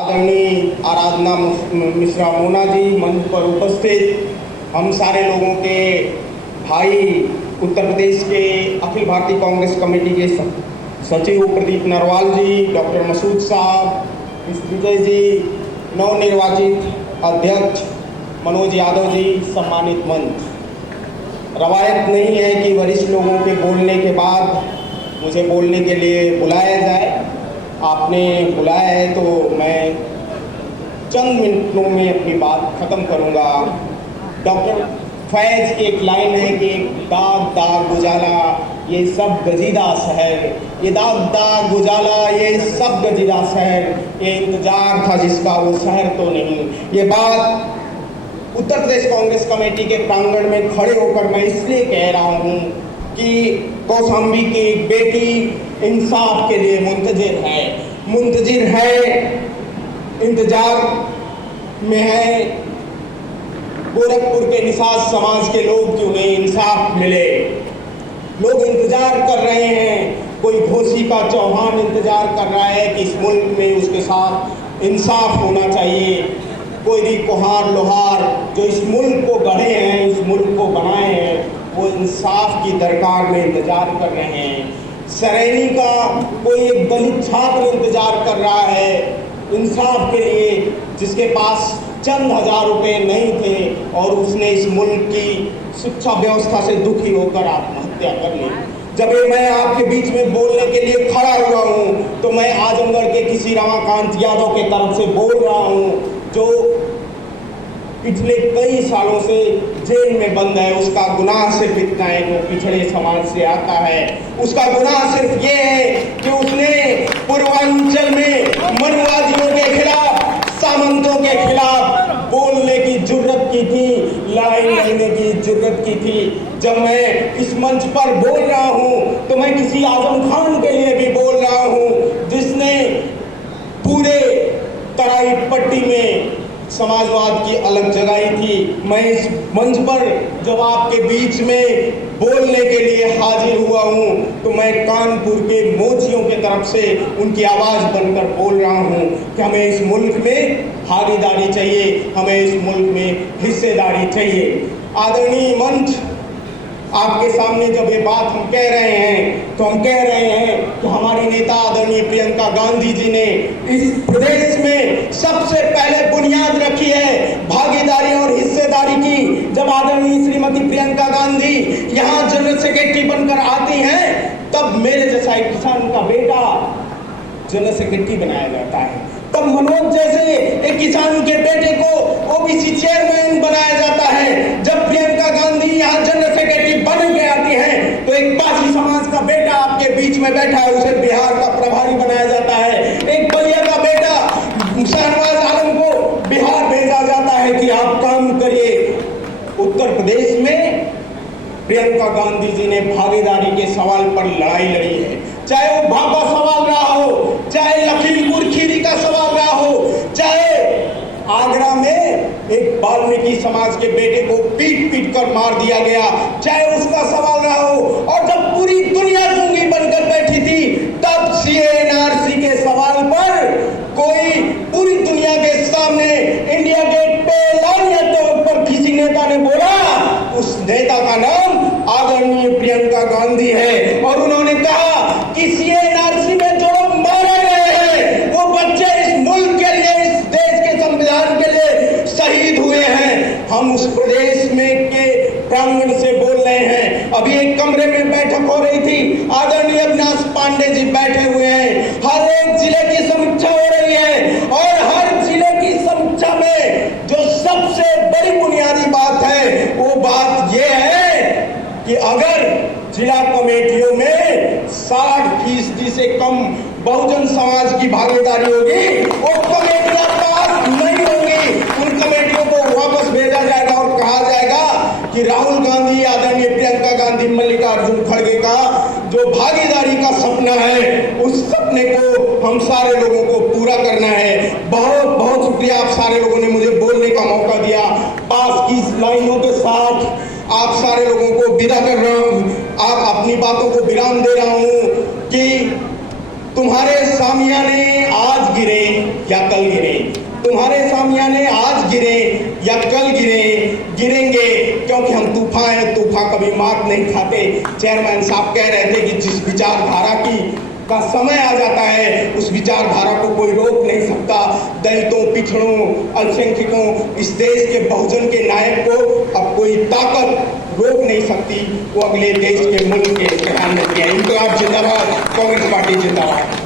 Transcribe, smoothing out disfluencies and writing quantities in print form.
आदरणीय आराधना मिश्रा मोना जी, मंच पर उपस्थित हम सारे लोगों के भाई, उत्तर प्रदेश के अखिल भारतीय कांग्रेस कमेटी के सचिव प्रदीप नरवाल जी, डॉक्टर मसूद साहब, विजय जी, नवनिर्वाचित अध्यक्ष मनोज यादव जी, सम्मानित मंच। रवायत नहीं है कि वरिष्ठ लोगों के बोलने के बाद मुझे बोलने के लिए बुलाया जाए। आपने बुलाया है तो मैं चंद मिनटों में अपनी बात खत्म करूंगा। डॉक्टर फैज की एक लाइन है कि दाग दाग उजाला ये सब गजीदा शहर, ये दाग दाग उजाला ये सब गजीदा शहर, ये इंतजार था जिसका वो शहर तो नहीं। ये बात उत्तर प्रदेश कांग्रेस कमेटी के प्रांगण में खड़े होकर मैं इसलिए कह रहा हूँ कि कौशाम्बी की एक बेटी इंसाफ के लिए मुंतजिर है, इंतजार में है। गोरखपुर के निषाद समाज के लोग कि उन्हें इंसाफ मिले, लोग इंतजार कर रहे हैं। कोई घोसी का चौहान इंतजार कर रहा है कि इस मुल्क में उसके साथ इंसाफ होना चाहिए। कोई कुहार लोहार जो इस मुल्क को गढ़े हैं, इस मुल्क को बनाए हैं, वो इंसाफ की दरकार में इंतजार कर रहे हैं। सरेनी का कोई एक दलित छात्र इंतजार कर रहा है इंसाफ के लिए, जिसके पास चंद हजार रुपए नहीं थे और उसने इस मुल्क की शिक्षा व्यवस्था से दुखी होकर आत्महत्या कर ली। जब मैं आपके बीच में बोलने के लिए खड़ा हुआ हूँ तो मैं आजमगढ़ के किसी रमाकांत यादव के तरफ से बोल रहा हूँ जो पिछले कई सालों से जेल में बंद है। उसका गुनाह सिर्फ इतना है कि वो पिछड़े समाज से आता है। उसका गुनाह सिर्फ ये है कि उसने पूर्वांचल में मनुवादियों के खिलाफ, सामंतों के खिलाफ बोलने की जुर्रत की थी, लाइन लेने की जुर्रत की थी। जब मैं इस मंच पर बोल रहा हूँ तो मैं किसी आजम खान के लिए भी बोल रहा हूँ जिसने पूरे तराई पट्टी में समाजवाद की अलग जगाई थी। मैं इस मंच पर जब आपके बीच में बोलने के लिए हाजिर हुआ हूँ तो मैं कानपुर के मोचियों के तरफ से उनकी आवाज़ बनकर बोल रहा हूँ कि हमें इस मुल्क में भागीदारी चाहिए, हमें इस मुल्क में हिस्सेदारी चाहिए। आदरणीय मंच, आपके सामने जब ये बात हम कह रहे हैं तो हम कह रहे हैं कि हमारी नेता आदरणीय प्रियंका गांधी जी ने इस प्रदेश में सबसे पहले बुनियाद रखी है भागीदारी और हिस्सेदारी की। जब आदरणीय श्रीमती प्रियंका गांधी यहाँ जनरल सेक्रेटरी बनकर आती हैं तब मेरे जैसा एक किसान का बेटा जनरल सेक्रेटरी बनाया जाता है। तब मनोज जैसे एक किसान के बेटे को ओबीसी चेयरमैन बनाया जाता है। जब प्रियंका गांधी यहाँ जनरल सेक्रेटरी बन के आती है तो एक पासी समाज का बेटा आपके बीच में बैठा है, उसे बिहार का प्रभारी बनाया जाता है। एक बलिया का बेटा शहनवाज आलम को बिहार भेजा जाता है कि आप काम करिए। उत्तर प्रदेश में प्रियंका गांधी जी ने भागीदारी के सवाल पर लड़ाई लड़ी है। चाहे वो भाभा सवाल रहा हो, चाहे लखीमपुर खीरी का सवाल रहा हो, चाहे आगरा में एक वाल्मीकि समाज के बेटे को पीट पीट कर मार दिया गया, चाहे उसका सवाल रहा हो। और जब पूरी दुनिया गूंगी बनकर बैठी थी तब सीएनआरसी के सवाल पर कोई पूरी दुनिया के सामने इंडिया गेट पे लालिया तौर पर किसी नेता ने बोला, उस नेता का नाम आदरणीय प्रियंका गांधी है। और उन्होंने कहा कि सीएनआरसी में जो लोग मारे गए हैं वो बच्चे इस मुल्क के लिए, इस देश के संविधान के लिए शहीद हुए हैं। हम उस प्रदेश में के प्रांगण से बोल रहे हैं। अभी एक कमरे में बैठक हो रही थी, आदरणीय अविनाश पांडे जी बैठे हुए हैं। हर एक जिले की समीक्षा हो रही है और हर जिले की समीक्षा में जो सबसे बड़ी बुनियादी बात है वो बात ये है कि अगर जिला कमेटियों में 60% से कम बहुजन समाज की भागीदारी होगी, वो कमेटियां पास नहीं होंगी। उन कमेटियों को वापस भेजा जाएगा और कहा जाएगा कि राहुल गांधी, आदरणीय प्रियंका गांधी, मल्लिकार्जुन खड़गे का जो भागीदारी का सपना है उस सपने को हम सारे लोगों को पूरा करना है। बहुत बहुत शुक्रिया, आप सारे लोगों ने मुझे बोलने का मौका दिया। पास की लाइनों के साथ आप सारे लोगों को विदा कर रहा हूँ। आप अपनी बातों को विराम दे रहा हूँ कि तुम्हारे सामियाने आज गिरे, या कल गिरे। तुम्हारे सामियाने आज गिरे या कल गिरेंगे, क्योंकि हम तूफान कभी मात नहीं खाते। चेयरमैन साहब कह रहे थे कि जिस विचारधारा का समय आ जाता है उस विचारधारा को कोई रोक नहीं सकता। दलितों, पिछड़ों, अल्पसंख्यकों, इस देश के बहुजन के नायक को अब कोई ताकत रोक नहीं सकती। वो अगले देश के मुल्क के प्रधानमंत्री हैं। इनकलाब जिंदाबाद, कांग्रेस पार्टी जिंदाबाद।